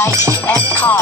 motorbike and car.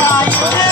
Are you ready?